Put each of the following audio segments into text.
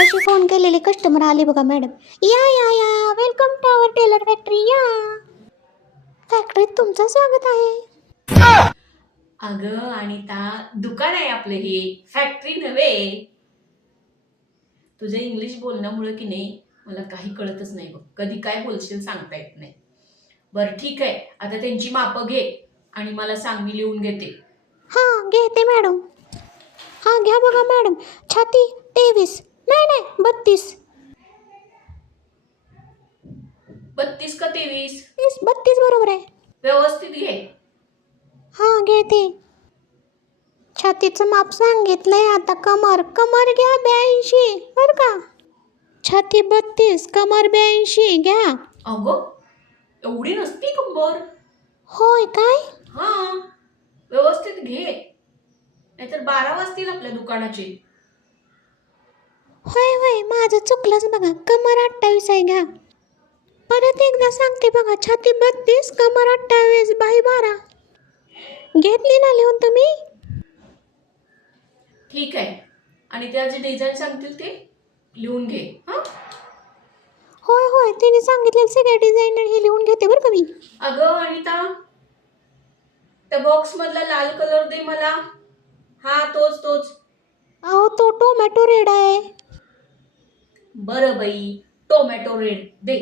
मगाशी फोन केलेले कस्टमर आले बघा मॅडम. या या या welcome to our tailor factory. या फॅक्टरीत तुमचं स्वागत आहे. अगं अनिता, दुकान आहे आपलं, हे फॅक्टरी नव्हे. तुझं इंग्लिश बोलण्यामुळे की नाही मला काही कळतच नाही बघ. कधी काय बोलशील सांगता येत नाही. बरं ठीक आहे, आता त्यांची मापं घे आणि मला सांग, मी लिहून घेते. हां घेते मॅडम. हां घ्या बघा मॅडम. छाती 23, नाही 32. 32 का 23? 32 बरोबर आहे. व्यवस्थित घे. हां घेते. छातीचं माप सांगितलंय, आता कमर घ्या 82 बरं का. छाती 32, कमर 82 घ्या. अगं एवढी नसती कंबर. होय काय? हा, व्यवस्थित घे, नाहीतर 12 वाजतील आपल्या दुकानाचे. होय माझं चुकलंच बघा. कमर 28 आहे घ्या. परत एकदा सांगते बघा. छाती 32, कमर 28, बाही 12. घेतली ना लिहून तुम्ही? ठीक आहे, आणि त्या जे डिझाईन सांगतील ते लिहून घे. हा, होय तिने सांगितलेलं सगळ्या डिझाईनर हे लिहून घेते बरं का मी. अगं अनिता, त्या बॉक्स मधला लाल कलर दे मला. हा तोच. अहो तो टोमॅटो रेड आहे. बरं बाई, टोमॅटो रेड दे.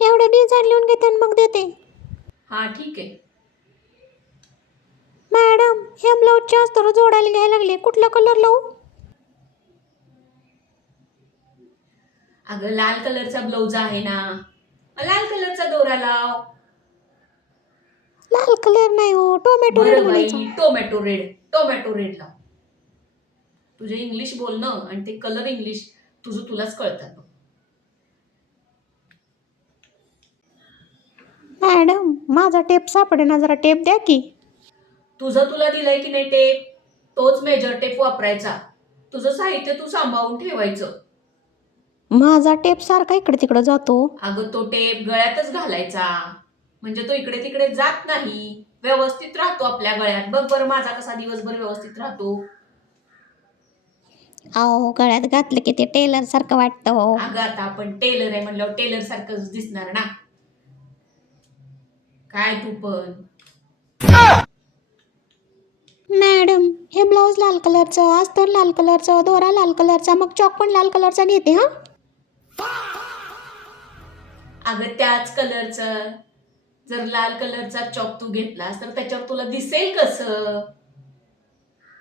एवढे डिझाईन लिहून घेते आणि मग देते. हा ठीक आहे. मॅडम हे ब्लाऊजचे अस्तर जोडायला घ्यायला लागले. कुठला कलर लावू? अगं लाल कलरचा ब्लाऊज आहे ना, लाल कलरचा दोरा लाव. लाल कलर नाही हो, टोमॅटो रेड बरं म्हणायचं. बाई, टोमॅटो रेड लाव. तुझे इंग्लिश बोलणं आणि ते कलर इंग्लिश तुलाच कळतात. मॅडम माझा टेप सापडेना, जरा टेप द्या की. तुला दिलंय की नाही टेप, तोच मेजर टेप वापरायचा. तुझं साहित्य तू सांभाळून ठेवायचं. माझा टेप सारखा इकडे तिकडे जातो. अगं तो टेप गळ्यातच घालायचा, म्हणजे तो इकडे तिकडे जात नाही, व्यवस्थित राहतो आपल्या गळ्यात. बघ बरं माझा कसा दिवसभर व्यवस्थित राहतो. अहो गळ्यात घातलं की ते टेलर सारखं वाटतं हो. अगं आता आपण टेलर आहे म्हणल्यावर टेलर सारखंच दिसणार ना. काय तू पण. मॅडम हे ब्लाऊज लाल कलरचं, अस्तर लाल कलरचं, दोरा लाल कलरचा, मग चॉक पण लाल कलरचा घेते. हा अगं त्याच कलरचं जर लाल कलरचा चॉक तू घेतलास तर त्याच्यावर तुला दिसेल कसं?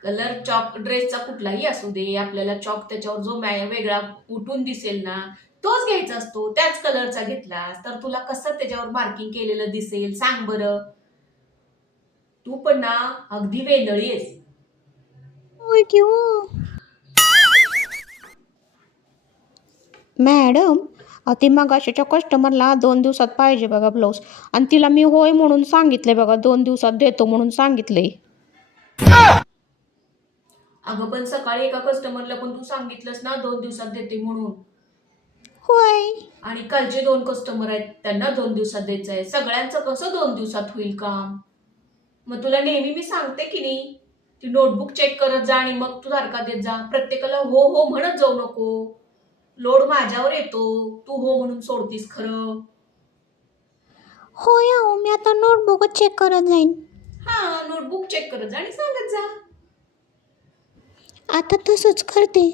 कलर चॉक ड्रेसचा कुठलाही असू दे, आपल्याला चॉक त्याच्यावर जो वेगळा उठून दिसेल ना, तोच घ्यायचा असतो. त्याच कलरचा घेतलास तर तुला कसं त्याच्यावर मार्किंग केलेलं दिसेल सांग बरं. तू पण ना अगदी वेंदळी आहेस. होय की हो. मॅडम ती मगाशीच्या कस्टमरला 2 दिवसात पाहिजे बघा ब्लाऊज, आणि तिला मी होय म्हणून सांगितले बघा, 2 दिवसात देतो म्हणून सांगितले. अगं पण सकाळी एका कस्टमरला पण तू सांगितलंस ना 2 दिवसात देते म्हणून. होय आणि कालचे 2 कस्टमर आहेत, त्यांना 2 दिवसात द्यायचं आहे. सगळ्यांचं कसं 2 दिवसात होईल काम? मग तुला नेहमी मी सांगते की नाही, ती नोटबुक चेक करत जा आणि मग तू तारखा देत जा. प्रत्येकाला हो हो म्हणत जाऊ नको. लोड माझ्यावर येतो, तू हो म्हणून सोडतीस खरं. होय अहो मी आता नोटबुकच चेक करत जाईन. हा, नोटबुक चेक करत जा आणि सांगत जा. आता तसंच करते.